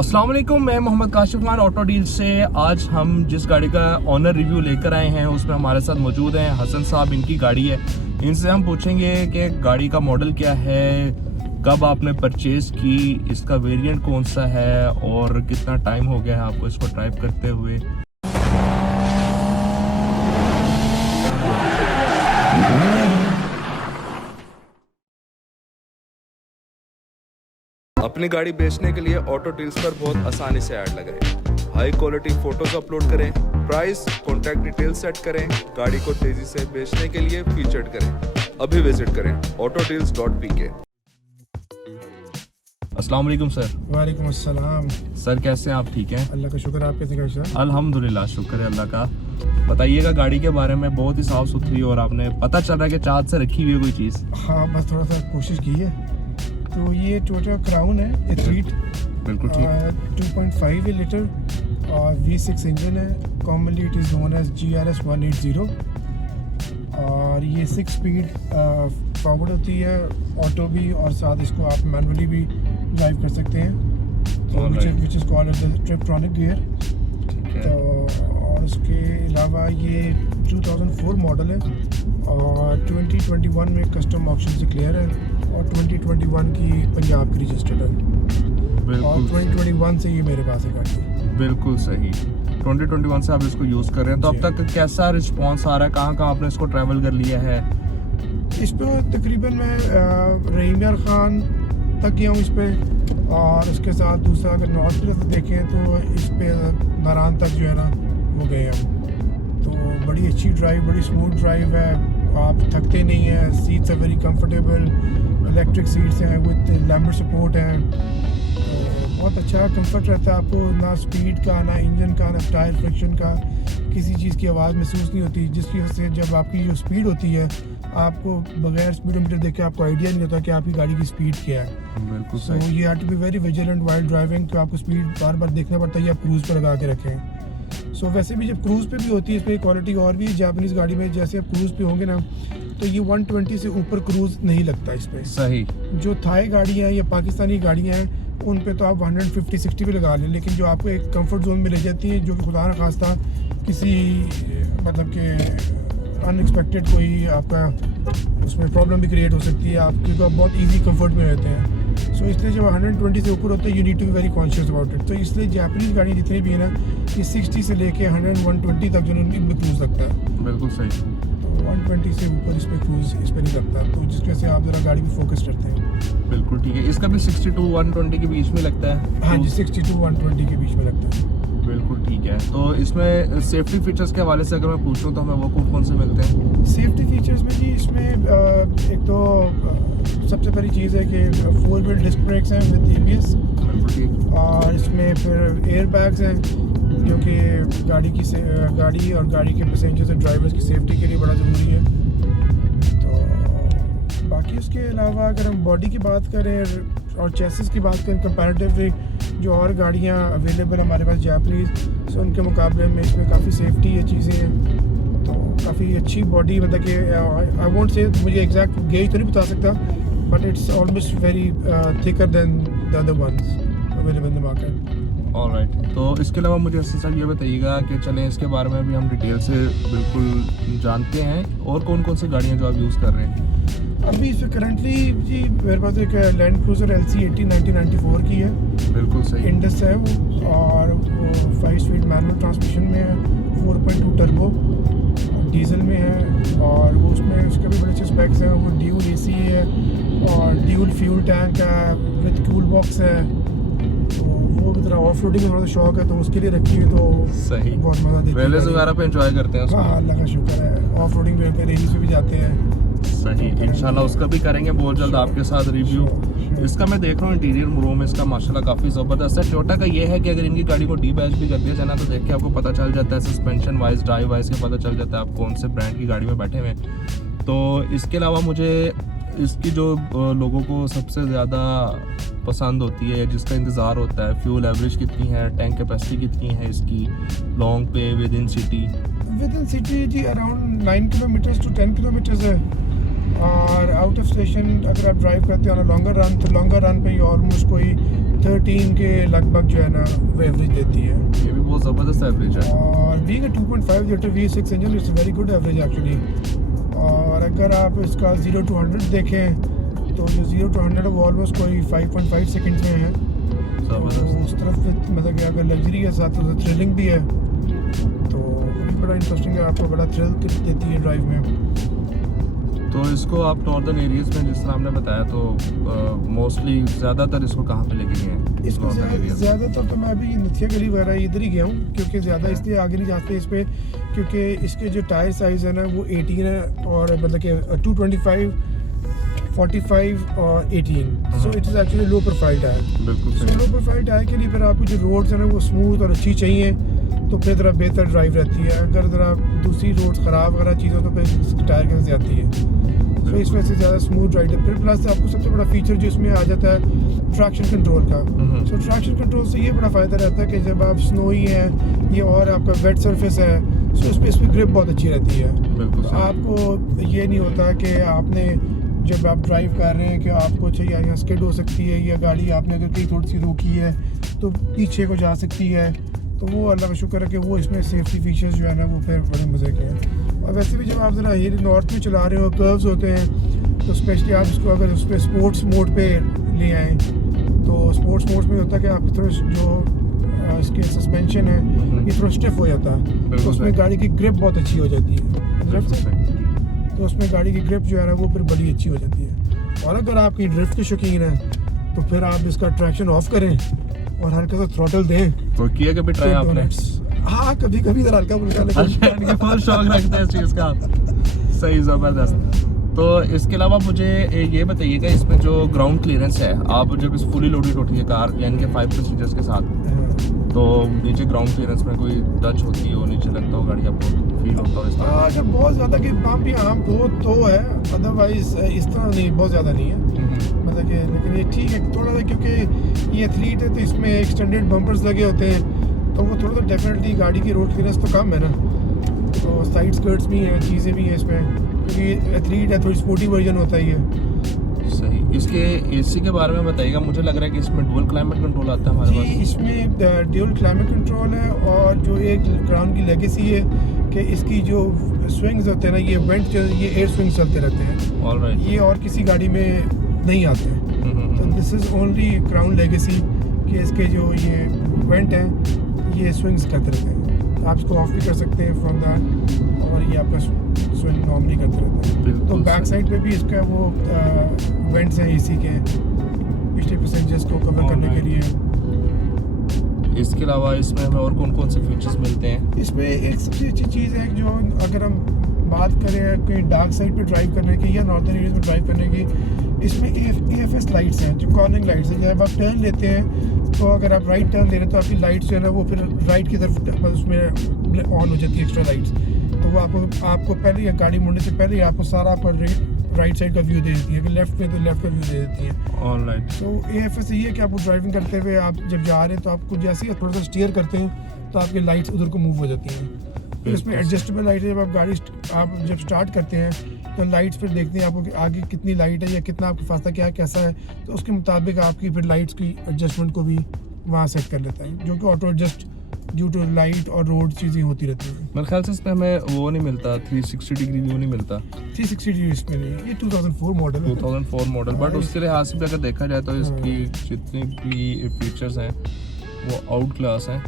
अस्सलाम वालेकुम, मैं मोहम्मद काशिफ खान ऑटो डील से। आज हम जिस गाड़ी का ऑनर रिव्यू लेकर आए हैं उसमें हमारे साथ मौजूद हैं हसन साहब। इनकी गाड़ी है, इनसे हम पूछेंगे कि गाड़ी का मॉडल क्या है, कब आपने परचेज़ की, इसका वेरिएंट कौन सा है और कितना टाइम हो गया है आपको इसको ड्राइव करते हुए। अपनी गाड़ी बेचने के लिए ऑटो डील्स पर बहुत आसानी से ऐड लगाएं, हाई क्वालिटी फोटोज अपलोड करें, प्राइस कॉन्टैक्ट डिटेल सेट करें, गाड़ी को तेजी से बेचने के लिए फीचर्ड करें। अभी विजिट करें autodeals.pk। अस्सलाम वालेकुम सर। वालेकुम अस्सलाम। सर कैसे हैं आप? ठीक हैं, अल्लाह का शुक्र। आप कैसे हैं सर? अल्हम्दुलिल्लाह, शुक्र है अल्लाह का। बताइएगा गाड़ी के बारे में, बहुत ही साफ सुथरी और आपने पता चल रहा है कि चार्ज से रखी हुई है कोई चीज़। हाँ, बस थोड़ा सा कोशिश की है। तो ये टोयोटा क्राउन है, एथलीट, बिल्कुल ठीक। 2.5 लीटर और V6 इंजन है। Commonly it is known as GRS 180 और ये 6 स्पीड फॉरवर्ड होती है, ऑटो भी, और साथ इसको आप मैनुअली भी ड्राइव कर सकते हैं, तो विच इज़ कॉल्ड ट्रिपट्रॉनिक गियर। तो और उसके अलावा ये 2004 मॉडल है और 2021 में कस्टम ऑप्शन से क्लियर है और 2021 की पंजाब की रजिस्टर्ड है और 2021 से ये मेरे पास है गाड़ी। बिल्कुल सही, 2021 से आप इसको यूज़ कर रहे हैं। तो अब तक कैसा रिस्पांस आ रहा है, कहाँ कहाँ आपने इसको ट्रैवल कर लिया है? इस पर तकरीबन मैं रहीम यार खान तक गया हूँ इस पर, और उसके साथ दूसरा अगर नॉर्थ की तरफ देखें तो इस पर नारान तक जो है ना वो गए हम। तो बड़ी अच्छी ड्राइव, बड़ी स्मूथ ड्राइव है, आप थकते नहीं हैं। Seats are very comfortable, electric seats हैं विद लैम्बर सपोर्ट हैं, तो बहुत अच्छा कंफर्ट रहता है आपको। ना स्पीड का, ना इंजन का, ना टायर फ्रिक्शन का, किसी चीज़ की आवाज़ महसूस नहीं होती, जिसकी वजह से जब आपकी जो स्पीड होती है आपको बगैर स्पीडोमीटर देखे आपको आइडिया नहीं होता कि आपकी गाड़ी की स्पीड क्या है। बिल्कुल so you have to be very vigilant while driving, तो आपको स्पीड बार बार देखना पड़ता है, आप क्रूज़ पर लगा के रखें। सो वैसे भी जब क्रूज़ पे भी होती है इस पर क्वालिटी और भी जापानीज़ गाड़ी में, जैसे आप क्रूज़ पे होंगे ना तो ये 120 से ऊपर क्रूज़ नहीं लगता इस पर। सही। जो थाई गाड़ियाँ हैं या पाकिस्तानी गाड़ियाँ हैं उन पे तो आप 150-60 पे लगा लें, लेकिन जो आपको एक कंफर्ट जोन में ले जाती है, जो कि खुदा न खास्ता किसी मतलब के अनएक्सपेक्टेड कोई आपका उसमें प्रॉब्लम भी क्रिएट हो सकती है आप, क्योंकि आप बहुत इजी कंफर्ट में रहते हैं। सो इसलिए जब 120 से ऊपर होते हैं you need to be very conscious about it. तो इसलिए जापानीज़ गाड़ी जितनी भी है ना, ये 60 से लेके 120 तक जो इनमें क्रूज़ लगता है। बिल्कुल सही। तो 120 से ऊपर इस पर क्रूज़ इस पर नहीं लगता, तो जिसकी वजह से आप ज़रा गाड़ी भी फोकस करते हैं। बिल्कुल ठीक है। इसका भी 60 to 120 के बीच में लगता है? हाँ जी, 60 to 120 के बीच में लगता है। बिल्कुल ठीक है। तो इसमें सेफ्टी फीचर्स के हवाले से अगर मैं पूछूं तो हमें वो कौन कौन से मिलते हैं? सेफ्टी फीचर्स में जी इसमें एक तो सबसे पहली चीज़ है कि 4 व्हील डिस्क ब्रेक्स हैं विद ABS, बिल्कुल ठीक। और इसमें फिर एयर बैग्स हैं जो कि गाड़ी और गाड़ी के पैसेंजर्स और ड्राइवर्स की सेफ्टी के लिए बड़ा ज़रूरी है। तो बाकी उसके अलावा अगर हम बॉडी की बात करें और चेसिस की बात करें कंपैरेटिवली जो और गाड़ियाँ अवेलेबल हमारे पास जापानीज़, सो उनके मुकाबले में इसमें काफ़ी सेफ्टी ये चीज़ें हैं। तो काफ़ी अच्छी बॉडी, मतलब कि आई वोंट से मुझे एग्जैक्ट गेज तो नहीं बता सकता, but it's almost very thicker than the other ones available in the market. Alright. तो इसके अलावा मुझे सर ये बताइएगा कि चलें इसके बारे में भी हम डिटेल से बिल्कुल जानते हैं, और कौन कौन सी गाड़ियाँ जो आप यूज़ कर रहे हैं? अभी इस करंटली जी मेरे पास एक लैंड क्रूज़र LC80 1994 की है। बिल्कुल सही। इंडस है वो, और वो 5 स्पीड मैनुअल ट्रांसमिशन में है, 4.2 टर्बो डीजल में है, और वो उसमें उसके भी बड़े अच्छे स्पेक्स हैं। वो ड्यूल AC है और ड्यूल फ्यूल टैंक है विद कूल बॉक्स है। तो वो भी तरह ऑफ रोडिंग में थोड़ा सा शौक है तो उसके लिए रखी हुई, तो सही, बहुत मज़ा देती है। रेलेस वगैरह पे एंजॉय करते हैं उसको? हाँ, अल्लाह का शुक्र है, ऑफ रोडिंग भी होते हैं, रेलीज पे भी जाते हैं। सही, इंशाल्लाह उसका भी करेंगे बहुत जल्द आपके साथ रिव्यू। इसका मैं देख रहा हूँ इंटीरियर रूम इसका माशाल्लाह काफ़ी ज़बरदस्त है। टोयोटा का ये है कि अगर इनकी गाड़ी को डीबैच भी कर दिया जाए ना तो देख के आपको पता चल जाता है, सस्पेंशन वाइज, ड्राइव वाइज के पता चल जाता है आप कौन से ब्रांड की गाड़ी में बैठे हुए हैं। तो इसके अलावा मुझे इसकी जो लोगों को सबसे ज़्यादा पसंद होती है, जिसका इंतज़ार होता है, फ्यूल एवरेज कितनी है, टैंक कैपेसिटी कितनी है इसकी, लॉन्ग पे विद इन सिटी जी अराउंड 9 किलोमीटर्स टू 10 किलोमीटर्स है, और आउट ऑफ स्टेशन अगर आप ड्राइव करते हैं ऑन लॉन्गर रन, तो लॉन्गर रन पे ये ऑलमोस्ट कोई 13 के लगभग जो है ना वो एवरेज देती है। ये भी बहुत ज़बरदस्त एवरेज है। और being a 2.5 litre V6 engine it's very good average actually. और अगर आप इसका 0 to 100 देखें तो जो 0 to 100 वो ऑलमोस्ट कोई 5.5 सेकंड्स में है। तो उस तरफ मतलब कि अगर लग्जरी के साथ तो थ्रिलिंग भी है, तो भी बड़ा इंटरेस्टिंग है, आपको बड़ा थ्रिल देती है ड्राइव में। तो इसको आप नॉर्दर्न एरियाज में जिस तरह आपने बताया तो मोस्टली ज़्यादातर इसको कहाँ पे लेके गए हैं? इसको नॉर्दर्न एरियाज ज़्यादातर तो मैं अभी नथिया गली वगैरह इधर ही गया हूँ, क्योंकि ज़्यादा इसलिए आगे नहीं जाते इस पर, क्योंकि इसके जो टायर साइज़ है ना वो 18 है, और मतलब कि 225, 45 और 18। So it is actually low profile tyre. बिल्कुल सो सही। लो प्रोफाइल टायर के लिए फिर आपको जो रोड्स है ना वो स्मूथ और अच्छी चाहिए, तो फिर ज़रा बेहतर ड्राइव रहती है। अगर ज़रा दूसरी रोड्स ख़राब वगैरह चीज़ें तो फिर टायर के साथ आती है, तो इस वजह से ज़्यादा स्मूथ राइड है। फिर प्लस आपको सबसे बड़ा फीचर जो इसमें आ जाता है ट्रैक्शन कंट्रोल का। सो ट्रैक्शन कंट्रोल से ये बड़ा फ़ायदा रहता है कि जब आप स्नोई है ये और आपका वेट सरफेस है, सो इसमें ग्रिप बहुत अच्छी रहती है। बिल्कुल तो सही। आपको ये नहीं होता कि आपने जब आप ड्राइव कर रहे हैं कि आपको चाहिए यहाँ स्किड हो सकती है, या गाड़ी आपने अगर कहीं थोड़ी सी रोकी है तो पीछे को जा सकती है। तो वो अल्लाह का शुक्र है कि वो इसमें सेफ्टी फीचर्स जो है ना वो फिर बड़े मज़े के हैं। और वैसे भी जब आप ज़रा हिल नॉर्थ में चला रहे हो, कर्व्स होते हैं, तो स्पेशली आप इसको अगर उस पर स्पोर्ट्स मोड पे ले आएँ, तो स्पोर्ट्स मोड में होता है कि आपकी थोड़ा जो इसके सस्पेंशन है ये थोड़ा स्टिफ हो जाता है, तो उसमें गाड़ी की ग्रिप बहुत अच्छी हो जाती है। बिल्कुल सही। तो उसमें गाड़ी की ग्रिप जो है ना वो फिर बड़ी अच्छी हो जाती है। और अगर आप कहीं ड्रिफ्ट के शौकीन हैं तो फिर आप इसका ट्रैक्शन ऑफ करें और हल्का सा थ्रॉटल दें। तो किया कभी ट्राई आपने? हाँ, कभी कभी जरा हल्का फुल्का, लेकिन फुल शौक रखते हैं इस चीज़ का। सही, ज़बरदस्त। तो इसके अलावा मुझे ये बताइएगा, इसमें जो ग्राउंड क्लियरेंस है, आप जब इस फुली लोडेड होती है कार यानी कि 5 पैसेंजर्स के साथ, तो नीचे ग्राउंड क्लियरेंस में कोई टच होती हो, नीचे लगता हो गाड़ी, आपको फील होता हो इस तरह? अगर बहुत ज़्यादा कि बम्प यहाँ तो है, अदरवाइज इस तरह नहीं, बहुत ज़्यादा नहीं है मतलब कि। लेकिन ये ठीक है थोड़ा सा, क्योंकि ये एथलीट है तो इसमें एक्सटेंडेड बम्पर्स लगे होते हैं, तो वो थोड़ा सा डेफिनेटली गाड़ी की रोड क्लियरेंस तो कम है ना। तो साइड स्कर्ट्स भी हैं, चीज़ें भी हैं इसमें, क्योंकि एथलीट है, थोड़ी स्पोर्टी वर्जन होता ही है। सही। इसके एसी के बारे में बताइएगा, मुझे लग रहा है कि इसमें डुअल क्लाइमेट कंट्रोल आता है हमारे जी, पास। इसमें ड्यूल क्लाइमेट कंट्रोल है, और जो एक ग्राउंड की लेगेसी है कि इसकी जो स्विंग्स होते हैं ना, ये वेंट ये एयर स्विंग्स चलते रहते हैं। ऑलराइट। ये और किसी गाड़ी में नहीं आते हैं। तो this is only ground legacy कि इसके जो ये वेंट हैं ये स्विंग्स करते रहते हैं। आप इसको ऑफ भी कर सकते हैं फ्रॉम दैट, और ये आपका स्विंग नॉर्मली करते रहते हैं। तो बैक साइड पे भी इसका वो वेंट्स हैं एसी के, पिछले पैसेंजर्स को कवर करने के लिए। इसके अलावा इसमें हमें और कौन कौन से फीचर्स मिलते हैं? इसमें एक सबसे अच्छी चीज़ है जो, अगर हम बात करें कहीं डार्क साइड पे ड्राइव करने की या नॉर्दर्न एरियाज में ड्राइव करने की, इसमें AFS लाइट्स हैं, जो कॉर्नरिंग लाइट्स हैं। जब आप टर्न लेते हैं तो अगर आप राइट टर्न ले रहे हैं तो आपकी लाइट्स जो है ना वो फिर राइट की तरफ उसमें ऑन हो जाती है, एक्स्ट्रा लाइट्स। तो वो आपको पहले या गाड़ी मुड़ने से पहले ही आपको सारा आपका राइट साइड का व्यू दे देती है, कि लेफ्ट में तो लेफ्ट का व्यू दे देती है। ऑलराइट। तो AFS ये है कि आपको ड्राइविंग करते हुए आप जब जा रहे हैं तो आपको जैसे ही थोड़ा सा स्टीयर करते हैं तो आपकी लाइट्स उधर को मूव हो जाती हैं। फिर इसमें एडजस्टेबल लाइट है, जब आप गाड़ी आप जब स्टार्ट करते हैं तो लाइट्स फिर देखते हैं आपको कि आगे कितनी लाइट है या कितना आपका फासला क्या है, कैसा है, तो उसके मुताबिक आपकी फिर लाइट्स की एडजस्टमेंट को भी वहाँ सेट कर लेता है, जो कि auto adjust due to light और रोड चीज़ें होती रहती हैं। मेरे ख्याल से इसमें हमें वो नहीं मिलता, 360 डिग्री व्यू नहीं मिलता। 360 डिग्री इसमें नहीं, ये 2004 मॉडल है। 2004 मॉडल, बट उसके लिहाज से भी अगर देखा जाए तो इसकी जितनी भी फीचर्स हैं वो आउट क्लास हैं।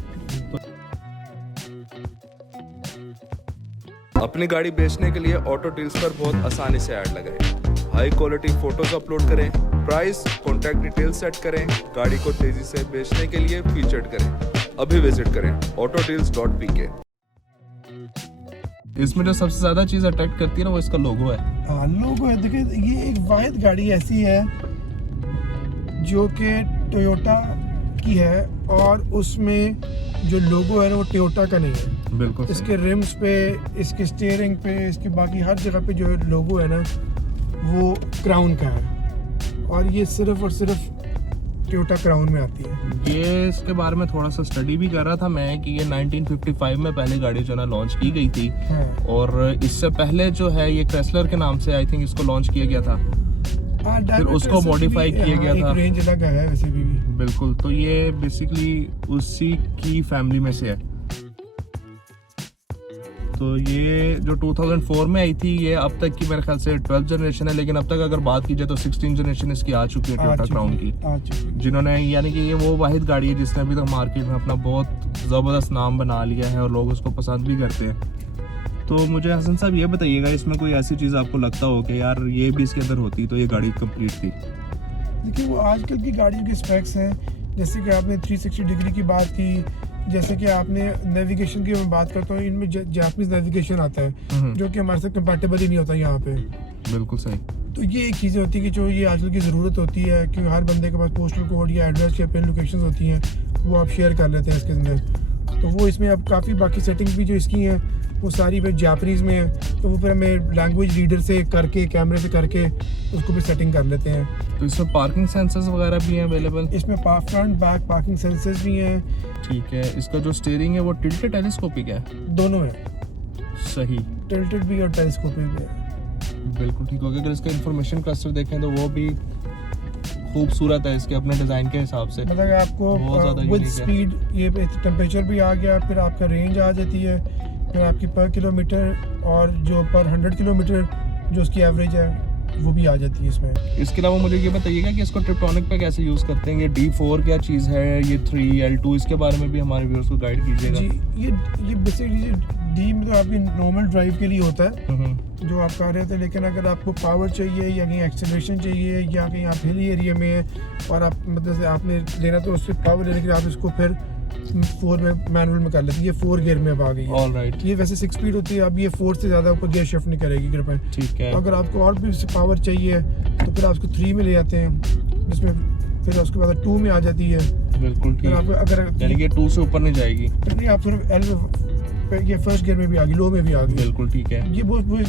अपनी गाड़ी बेचने के लिए ऑटो डील्स पर बहुत आसानी से ऐड लगाएं, हाई क्वालिटी फोटोज अपलोड करें, प्राइस, कॉन्टैक्ट डिटेल सेट करें, गाड़ी को तेजी से बेचने के लिए फीचर्ड करें। अभी विजिट करें autodeals.pk। इसमें जो सबसे ज्यादा चीज अट्रैक्ट करती है ना वो इसका लोगो है। हाँ, लोगो है। देखिए, ये एक वाहिद गाड़ी ऐसी है जो कि टोयोटा की है, और उसमें जो लोगो है ना वो टोयोटा का नहीं है। बिल्कुल सही। इसके रिम्स पे, इसके स्टीयरिंग पे, इसके बाकी हर जगह पे जो लोगो है ना वो क्राउन का है, और ये सिर्फ और सिर्फ टोयोटा क्राउन में आती है। ये इसके बारे में थोड़ा सा स्टडी भी कर रहा था मैं कि ये 1955 में पहले गाड़ी जो है ना लॉन्च की गई थी, हाँ। और इससे पहले जो है ये क्रेसलर के नाम से आई थिंक इसको लॉन्च किया गया था। फिर उसको मॉडिफाई किया गया था। रेंज अलग है वैसे भी। बिल्कुल, तो ये बेसिकली उसी की फैमिली में से है। तो ये जो 2004 में आई थी, ये अब तक की मेरे ख्याल से 12th जनरेशन है, लेकिन अब तक अगर बात की जाए तो 16 जनरेशन इसकी आ चुकी है टोयोटा क्राउन की, जिन्होंने, यानी कि ये वो वाहिद गाड़ी है जिसने अभी तक मार्केट में अपना बहुत ज़बरदस्त नाम बना लिया है और लोग उसको पसंद भी करते हैं। तो मुझे हसन साहब ये बताइएगा, इसमें कोई ऐसी चीज़ आपको लगता हो कि यार ये भी इसके अंदर होती तो ये गाड़ी कंप्लीट थी? देखिए, वो आजकल की गाड़ियों के स्पेक्स हैं, जैसे कि आपने 360 डिग्री की बात की, जैसे कि आपने नेविगेशन की मैं बात करता हूँ, इनमें जापानीज नेविगेशन आता है जो कि हमारे साथ कंपैटिबल ही नहीं होता यहाँ पे। बिल्कुल सही। तो ये एक चीज़ें होती है कि जो ये आजकल की ज़रूरत होती है कि हर बंदे के पास पोस्टल कोड या एड्रेस या पिन लोकेशंस होती हैं, वो आप शेयर कर लेते हैं इसके अंदर। तो वो इसमें अब काफ़ी बाकी सेटिंग्स भी जो इसकी हैं वो सारी फिर जापानीज़ में है, तो वो फिर हमें लैंग्वेज रीडर से करके, कैमरे से करके उसको भी सेटिंग कर लेते हैं। तो इसमें पार्किंग सेंसर्स वगैरह भी हैं अवेलेबल? इसमें फ्रंट बैक पार्किंग सेंसर्स भी हैं। ठीक है। इसका जो स्टीयरिंग है वो टिल्टेड टेलीस्कोपिक है? दोनों है, सही। टिल्टेड भी और टेलीस्कोपिक भी है। बिल्कुल ठीक हो गया। अगर इसका इंफॉर्मेशन क्लस्टर देखें तो वो भी खूबसूरत है इसके अपने डिज़ाइन के हिसाब से। मतलब आपको विद स्पीड ये टेम्परेचर भी आ गया, फिर आपका रेंज आ जाती है, फिर आपकी पर किलोमीटर और जो पर 100 किलोमीटर जो उसकी एवरेज है वो भी आ जाती है इसमें। इसके अलावा मुझे ये बताइएगा कि इसको ट्रिप्टोनिक पे कैसे यूज़ करते हैं? ये D4 क्या चीज़ है, ये 3 L2, इसके बारे में भी हमारे व्यूअर्स को गाइड कीजिएगा। जी, ये बेसिकली डी में तो आपकी नॉर्मल ड्राइव के लिए होता है जो आप कर रहे थे, लेकिन अगर आपको पावर चाहिए या कहीं एक्सेलरेशन चाहिए या कहीं आप हिली एरिया में है और आप मतलब से आपने लेना तो उससे पावर लेने के लिए आप इसको फिर 4 में मैनुअल में कर लेते हैं। ये 4 गियर में अब आ गई है। ऑलराइट। ये वैसे 6 स्पीड होती है, अब ये 4 से ज़्यादा ऊपर गियर शिफ्ट नहीं करेगी कृपया। ठीक है। अगर आपको और भी पावर चाहिए तो फिर आप उसको 3 में ले जाते हैं, जिसमें फिर उसके बाद 2 में आ जाती है। बिल्कुल ठीक। अगर यानी कि 2 से ऊपर नहीं जाएगी? नहीं, आप फिर L ये फर्स्ट गियर में भी आ गई, लो में भी आ गई। बिल्कुल ठीक है। ये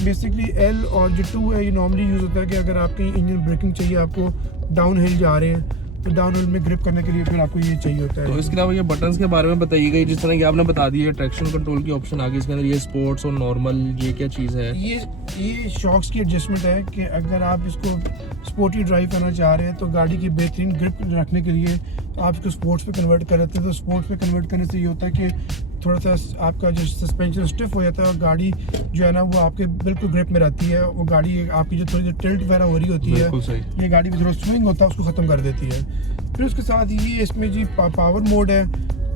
बेसिकली L और जो 2 है ये नॉर्मली यूज़ होता है कि अगर आपकी इंजन ब्रेकिंग चाहिए, आपको डाउन हिल जा रहे हैं तो डाउन हिल में ग्रिप करने के लिए फिर आपको ये चाहिए होता है। तो इसके अलावा ये बटन्स के बारे में बताइएगा, जिस तरह कि आपने बता दिया ट्रैक्शन कंट्रोल की ऑप्शन आ गई इसके अंदर, ये स्पोर्ट्स और नॉर्मल, ये क्या चीज़ है? ये शॉक्स की एडजस्टमेंट है कि अगर आप इसको स्पोर्टी ड्राइव करना चाह रहे हैं तो गाड़ी की बेहतरीन ग्रिप रखने के लिए आप इसको स्पोर्ट्स पे कन्वर्ट कर लेते हैं। तो स्पोर्ट्स पे कन्वर्ट करने से ये होता है कि थोड़ा सा आपका जो सस्पेंशन स्टिफ हो जाता है और गाड़ी जो है ना वो आपके बिल्कुल ग्रिप में रहती है। वो गाड़ी आपकी जो थोड़ी टिल्ट वगैरह हो रही होती है, ये गाड़ी में थोड़ा स्विंग होता है, उसको ख़त्म कर देती है। फिर उसके साथ ये इसमें जी पावर मोड है,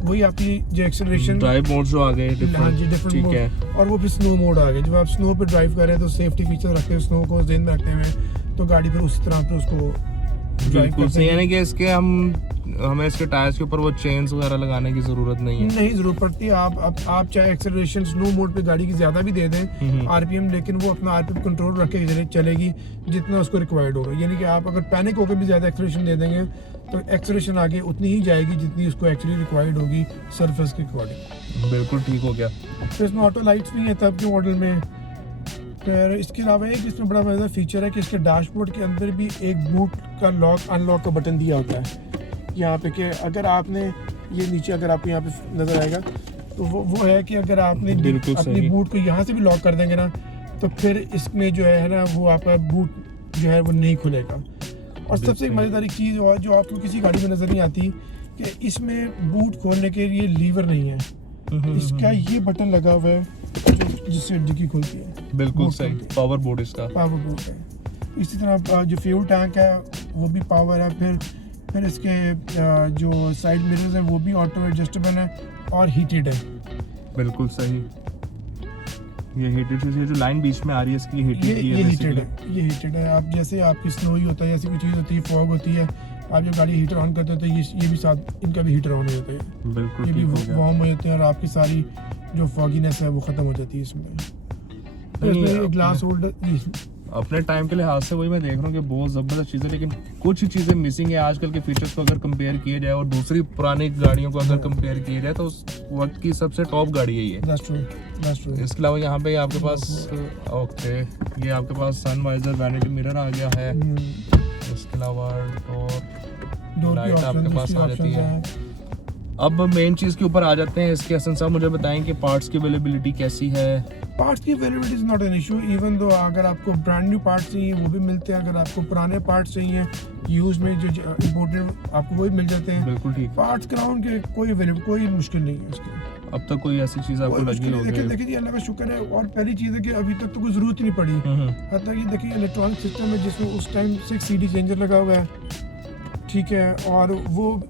वही आपकी जो एक्सेलरेशन ड्राइव मोड जो आ गए डिफरेंट मोड है, और वो फिर स्नो मोड आ गए। जब आप स्नो पे ड्राइव कर रहे हैं तो सेफ्टी फीचर रखते हैं, स्नो को ध्यान में रखते हुए तो गाड़ी फिर उसी तरह पे उसको बिल्कुल सही। यानी कि इसके हमें इसके टायर्स के ऊपर वो चेन्स वगैरह लगाने की जरूरत नहीं है? नहीं जरूरत पड़ती। आप चाहे एक्सेलरेशन स्नो मोड पे गाड़ी की ज्यादा भी दे दें आरपीएम, लेकिन वो अपना आरपीएम कंट्रोल रख के चलेगी जितना उसको रिक्वायर्ड होगा। यानी कि आप अगर पैनिक होकर भी ज्यादा एक्सेलरेशन दे देंगे तो एक्सेलरेशन आगे उतनी ही जाएगी जितनी उसको एक्चुअली रिक्वायर्ड होगी सरफेस के अकॉर्डिंग। बिल्कुल ठीक हो गया। फिर इसमें ऑटो लाइट्स भी हैं तब के मॉडल में। फिर इसके अलावा एक इसमें बड़ा मज़ेदार फीचर है कि इसके डैशबोर्ड के अंदर भी एक बूट का लॉक अनलॉक का बटन दिया होता है यहाँ पे, कि अगर आपने ये नीचे अगर आपको यहाँ पे नज़र आएगा तो वो है कि अगर आपने अपनी बूट को यहाँ से भी लॉक कर देंगे ना तो फिर इसमें जो है ना वो आपका बूट जो है वो नहीं खुलेगा। और सबसे मज़ेदार चीज़ और जो आपको किसी गाड़ी में नज़र नहीं आती कि इसमें बूट खोलने के लिए लीवर नहीं है, इसका ये बटन लगा हुआ है जिससे डिक्की खुलती है। बिल्कुल सही। पावर बोर्ड इसका पावर बोर्ड है। इसी तरह जो फ्यूल टैंक है वो भी पावर है। फिर इसके जो साइड मिरर्स हैं वो भी ऑटो एडजस्टेबल है और हीटेड है। बिल्कुल सही। ये हीटेड है, ये जो लाइन बीच में आ रही है इसकी हीटेड है। ये हीटेड है। आप जैसे आपकी स्नो ही होता है, ऐसी कोई चीज़ होती है, फॉग होती है, आप जब गाड़ी हीटर ऑन करते हो तो ये भी साथ इनका भी हीटर ऑन हो जाता है। बिल्कुल ये भी वार्म हो जाते हैं और आपकी सारी जो फॉगीनेस है वो ख़त्म हो जाती है इसमें। तो इसमें ग्लास होल्डर अपने टाइम के लिहाज से वही मैं देख रहा हूँ कि बहुत ज़बरदस्त चीज़ है, लेकिन कुछ चीज़ें मिसिंग है आजकल के फीचर्स को अगर कंपेयर किया जाए और दूसरी पुरानी गाड़ियों को अगर कंपेयर किया जाए तो उस वक्त की सबसे टॉप गाड़ी है ये। That's true. इसके अलावा यहाँ पे आपके पास ओके ये आपके पास सन वाइजर वैनिटी मिरर आ गया है। इसके अलावा डोर लाइट आपके पास आ जाती है। अब मेन चीज़ के ऊपर आ जाते हैं इसके। हसन साहब मुझे बताएं कि पार्ट्स की अवेलेबिलिटी कैसी है। पार्ट्स की availability is not an issue, even though अगर आपको ब्रांड न्यू पार्ट्स चाहिए वो भी मिलते हैं, अगर आपको पुराने पार्ट्स चाहिए यूज़ में जो इम्पोर्टेड आपको वो भी मिल जाते हैं। बिल्कुल ठीक। पार्ट्स कराउन के कोई मुश्किल नहीं है उसकी। अब तक कोई ऐसी चीज़ आपको लगी होगी? देखिए जी, अल्लाह का शुक्र है। और पहली चीज़ है कि अभी तक तो कोई ज़रूरत ही नहीं पड़ी। हत्ता कि देखिए इलेक्ट्रॉनिक सिस्टम है जिसमें उस टाइम 6 CD चेंजर लगा हुआ है, ठीक है, और वो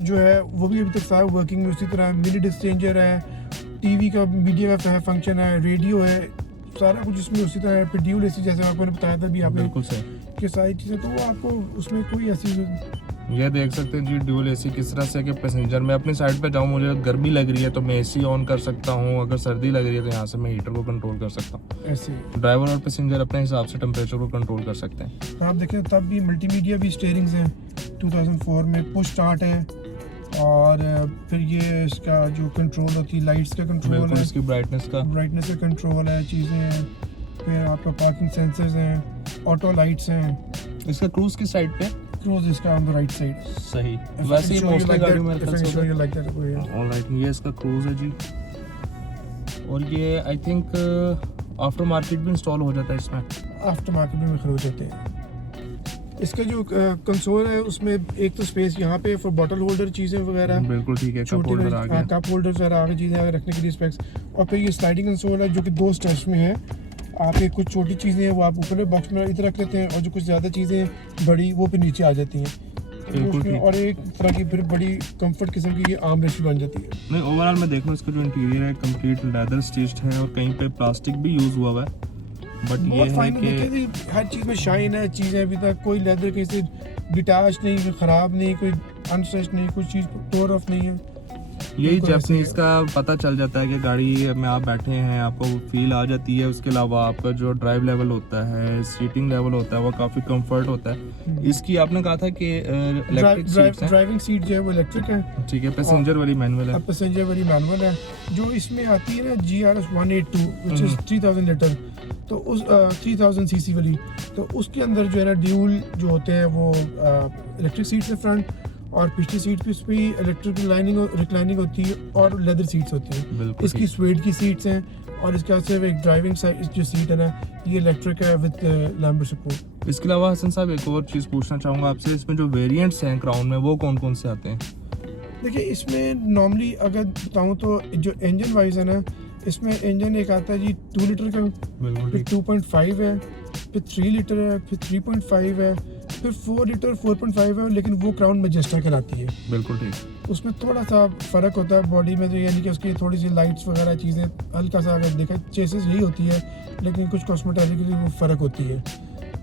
जो है वो भी अभी तक सारा वर्किंग में। उसी तरह मिनी डिस्क चेंजर है, टीवी का मीडिया का फंक्शन है, रेडियो है, सारा कुछ इसमें उसी तरह है। फिर ड्यूल एसी जैसे आपको बताया था भी आपने, बिल्कुल सही कि सारी चीज़ें, तो वो आपको उसमें कोई ऐसी ये देख सकते हैं जी ड्यूल एसी किस तरह से कि पैसेंजर मैं अपनी साइड पे जाऊँ, मुझे गर्मी लग रही है तो मैं एसी ऑन कर सकता हूँ, अगर सर्दी लग रही है तो यहाँ से मैं हीटर को कंट्रोल कर सकता हूँ। ऐसे ड्राइवर और पैसेंजर अपने हिसाब से टेम्परेचर को कंट्रोल कर सकते हैं। आप देखें तब भी मल्टीमीडिया भी स्टीयरिंग्स हैं 2004 में, पुश स्टार्ट है, और फिर ये इसका जो कंट्रोल होती है लाइट्स का कंट्रोल बिल्कुल है, इसकी ब्राइटनेस का कंट्रोल है, चीज़ें हैं। फिर आपका पार्किंग सेंसर्स हैं, ऑटो लाइट्स हैं। इसका क्रूज की साइड पे क्रूज इसका ऑन द राइट साइड। सही वैसे ही मोस्टली गाड़ी में ऑलराइट। ये इसका क्रूज है जी, और ये आई थिंक आफ्टर मार्केट भी इंस्टॉल हो जाता है इसमें। आफ्टर मार्केट में खरीद जाते हैं। इसका जो कंसोल है उसमें एक तो स्पेस यहाँ पे फॉर बॉटल होल्डर चीज़ें वगैरह, बिल्कुल ठीक है, कप छोटे होल्डर आ गया, कप होल्डर वगैरह आगे चीज़ें रखने के लिए स्पेक्स। और फिर ये स्लाइडिंग कंसोल है जो कि 2 स्टेप्स में है। आप एक कुछ छोटी चीज़ें हैं वो आप ऊपर बॉक्स में इधर रख लेते हैं, और जो कुछ ज़्यादा चीज़ें बड़ी वो फिर नीचे आ जाती हैं। बिल्कुल ठीक। और एक तरह की फिर बड़ी कंफर्ट किस्म की ये आर्म रेस्ट बन जाती है। नहीं ओवरऑल मैं देख रहा हूँ इसका जो इंटीरियर है कंप्लीट लेदर स्टिच्ड है, और कहीं पे प्लास्टिक भी यूज़ हुआ है, बट ये बहुत है फाइन कि देखिए हर चीज़ में शाइन है। चीज़ें अभी तक कोई लेदर कहीं से डिटैच नहीं, कोई ख़राब नहीं, कोई अनस्ट्रेच नहीं, कोई चीज़ टोर ऑफ नहीं है। यही बिल्कुल ऐसे ही जैपनीज का पता चल जाता है कि गाड़ी में आप बैठे हैं आपको फील आ जाती है। उसके अलावा आपका जो ड्राइव लेवल होता है, सीटिंग लेवल होता है, वो काफ़ी कंफर्ट होता है। इसकी आपने कहा था कि ड्राइविंग सीट जो है वो इलेक्ट्रिक है, ठीक है, पैसेंजर वाली मैनुअल है। पैसेंजर वाली मैनुअल है। जो इसमें आती है ना GRS 182 विच इज़ 3000 लीटर, तो उस 3000 सीसी वाली, तो उसके अंदर जो है ना ड्यूल जो होते हैं वो इलेक्ट्रिक सीट्स है फ्रंट, और पिछली सीट पे भी इलेक्ट्रिक रिक्लाइनिंग होती है, और लेदर सीट्स होती हैं। इसकी स्वेड की सीट्स हैं, और इसके बाद सिर्फ एक ड्राइविंग साइड जो सीट है ना ये इलेक्ट्रिक है विद लैम्बर सपोर्ट। इसके अलावा हसन साहब एक और चीज़ पूछना चाहूँगा आपसे, इसमें जो वेरिएंट्स हैं क्राउन में वो कौन कौन से आते हैं? देखिए इसमें नॉर्मली अगर बताऊँ तो जो इंजन वाइज है ना, इसमें इंजन एक आता है जी 2 लीटर का, फिर 2.5 है, फिर 3 लीटर है, फिर 3.5 है, फिर 4 लीटर 4.5 है, लेकिन वो क्राउन मैजेस्टा कहलाती है। बिल्कुल ठीक। उसमें थोड़ा सा फ़र्क होता है बॉडी में, तो यानी कि उसकी थोड़ी सी लाइट्स वगैरह चीज़ें हल्का सा अगर देखा चेसेस यही होती है, लेकिन कुछ कॉस्मेटिकली वो फ़र्क होती है।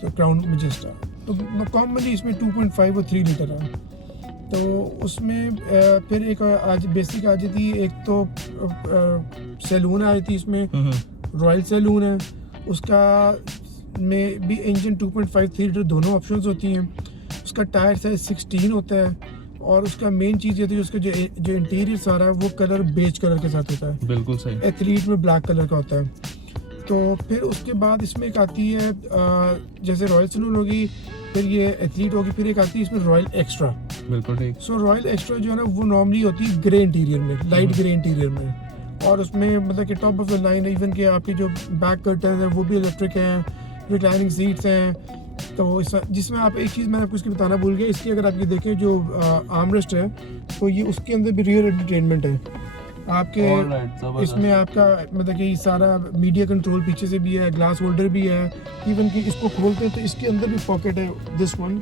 तो क्राउन मैजेस्टा तो कॉमनली इसमें 2.5 और 3 लीटर है। तो उसमें फिर एक आज बेसिक आ जाती है, एक तो सैलून आ जाती है इसमें, रॉयल सैलून है, उसका में भी इंजन 2.5 3 लीटर दोनों ऑप्शंस होती हैं। उसका टायर साइज 16 होता है, और उसका मेन चीज़ ये थी उसका जो इंटीरियर सारा है वो कलर बेज कलर के साथ होता है। बिल्कुल सही। एथलीट में ब्लैक कलर का होता है। तो फिर उसके बाद इसमें एक आती है जैसे रॉयल सैलून होगी, फिर ये एथलीट होगी, फिर एक आती है इसमें रॉयल एक्स्ट्रा। बिल्कुल ठीक। सो रॉयल एक्स्ट्रा जो है ना वो नॉर्मली होती है ग्रे इंटीरियर में, लाइट ग्रे इंटीरियर में, और उसमें मतलब कि टॉप ऑफ द लाइन है। इवन कि आपकी जो बैक कर्टन है वो भी इलेक्ट्रिक हैं, रिक्लाइनिंग सीट्स हैं। तो जिसमें आप एक चीज़ मैंने आपको इसकी बताना भूल गया, इसकी अगर आप ये देखें जो आर्मरेस्ट है, तो ये उसके अंदर भी रियर एंटरटेनमेंट है आपके। इसमें आपका मतलब कि सारा मीडिया कंट्रोल पीछे से भी है, ग्लास होल्डर भी है। इवन कि इसको खोलते हैं तो इसके अंदर भी पॉकेट है, दिस वन,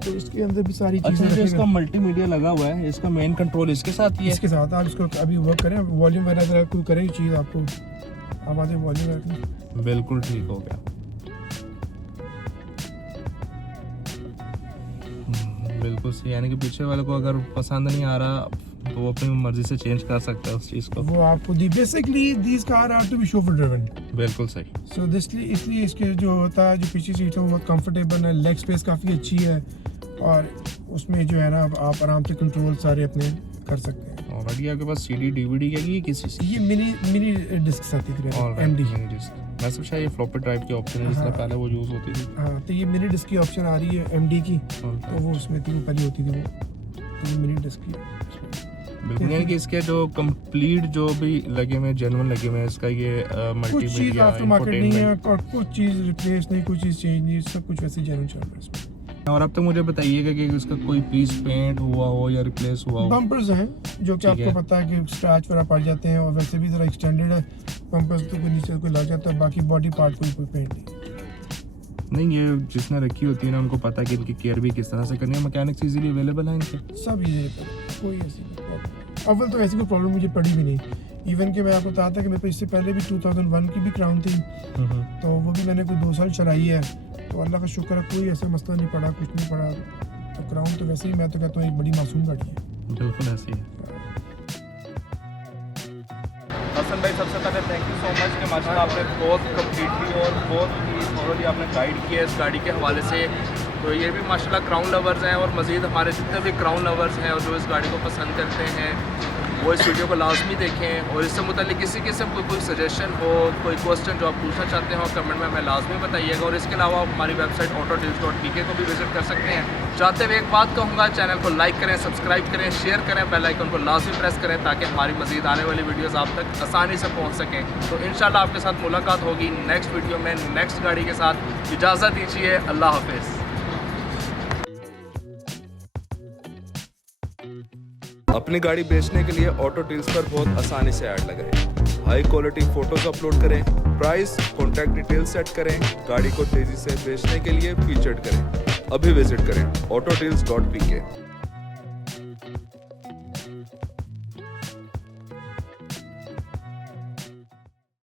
तो इसके अंदर भी सारी चीज़ें। अच्छा, इसका मल्टीमीडिया लगा हुआ है, इसका मेन कंट्रोल इसके साथ ही है। इसके साथ आप इसको अभी वर्क करें, वॉल्यूम वगैरह अगर कोई करें चीज़ आपको आवाज़ वॉल्यूम वगैरह। बिल्कुल ठीक हो गया। बिल्कुल सही, यानी कि पीछे वाले को अगर पसंद नहीं आ रहा तो वो अपनी मर्जी से चेंज कर सकता है उस चीज़ को। वो आपको basically these car are to be chauffeur driven. बिल्कुल सही। सो इसलिए इसके जो होता है जो पीछे सीट है वो बहुत कंफर्टेबल है, लेग स्पेस काफ़ी अच्छी है, और उसमें जो है ना आप आराम से कंट्रोल सारे अपने कर सकते हैं। और ये आपके पास CD DVD क्या ये किसी से? ये मिनी डिस्क आती थी MD। मैं सोचा ये फ्लॉपी ड्राइव की ऑप्शन है जिसमें पहले वो यूज़ होती थी। हाँ, तो ये मिनी डिस्क की ऑप्शन आ रही है MD की, तो वो उसमें थी, वो पहले होती थी वो। मिनी डिस्क की। बिल्कुल, यानी कि इसके जो कंप्लीट जो भी लगे हुए जेन्युइन लगे हुए हैं, इसका ये कुछ चीज़ मल्टीमीडिया आफ्टर मार्केट नहीं है और कुछ चीज़ रिप्लेस नहीं, कुछ चीज़ चेंज नहीं, सब कुछ वैसे जेन्युइन चल रहा है इसमें। और अब तो मुझे बताइएगा कि इसका कोई पीस पेंट हुआ हो या रिप्लेस हुआ हो। बम्पर्स हैं जो कि ठीक है। आपको पता है कि स्क्रैच वगैरह पड़ जाते हैं और वैसे भी ज़रा एक्सटेंडेड है बम्पर्स, तो कोई नीचे कोई लग जाता है, बाकी बॉडी पार्ट कोई पेंट नहीं। नहीं, ये जिसने रखी होती है ना उनको पता है कि इनकी केयर भी किस तरह से करनी है। मैकेनिक्स इजीली अवेलेबल है इनके। सब ये कोई ऐसी प्रॉब्लम, अव्वल तो ऐसी कोई प्रॉब्लम मुझे पड़ी भी नहीं। इवन कि मैं आपको बताता कि मेरे पास इससे पहले भी 2001 की भी क्राउन थी, तो वो भी मैंने कोई 2 साल चलाई है, तो अल्लाह का शुक्र है कोई ऐसा मसला नहीं पड़ा, कुछ नहीं पड़ा। तो क्राउन तो वैसे ही मैं तो कहता हूँ एक बड़ी मासूम गाड़ी है। बिल्कुल ऐसी है। हसन भाई, सबसे पहले थैंक यू सो मच कि माशाल्लाह आपने बहुत कम्प्लीटली और बहुत ही थोरोली आपने गाइड किया इस गाड़ी के हवाले से। तो ये भी माशाल्लाह क्राउन लवर्स हैं और मज़ीद हमारे जितने भी क्राउन लवर्स हैं और जो इस गाड़ी को पसंद करते हैं वो इस वीडियो को लाजमी देखें। और इससे मुताल्लिक किसी किस्म को कोई सजेशन हो, कोई क्वेश्चन जो आप पूछना चाहते हो कमेंट में हमें लाजमी बताइएगा। और इसके अलावा आप हमारी वेबसाइट autodeals.pk को भी विजिट कर सकते हैं। चाहते हुए एक बात कहूँगा, चैनल को लाइक करें, सब्सक्राइब करें, शेयर करें, बेल आइकन को लाजमी प्रेस करें ताकि हमारी मज़ीद आने वाली वीडियोज़ आप तक आसानी से पहुँच सकें। तो इंशाल्लाह आपके साथ मुलाकात होगी नेक्स्ट वीडियो में नेक्स्ट गाड़ी के साथ। इजाज़त दीजिए, अल्लाह हाफिज़। अपनी गाड़ी बेचने के लिए ऑटो डील्स पर बहुत आसानी से ऐड लगाएं। हाई क्वालिटी फोटोज अपलोड करें, प्राइस, कॉन्टैक्ट डिटेल सेट करें, गाड़ी को तेजी से बेचने के लिए फीचर्ड करें। अभी विजिट करें autodeals.pk।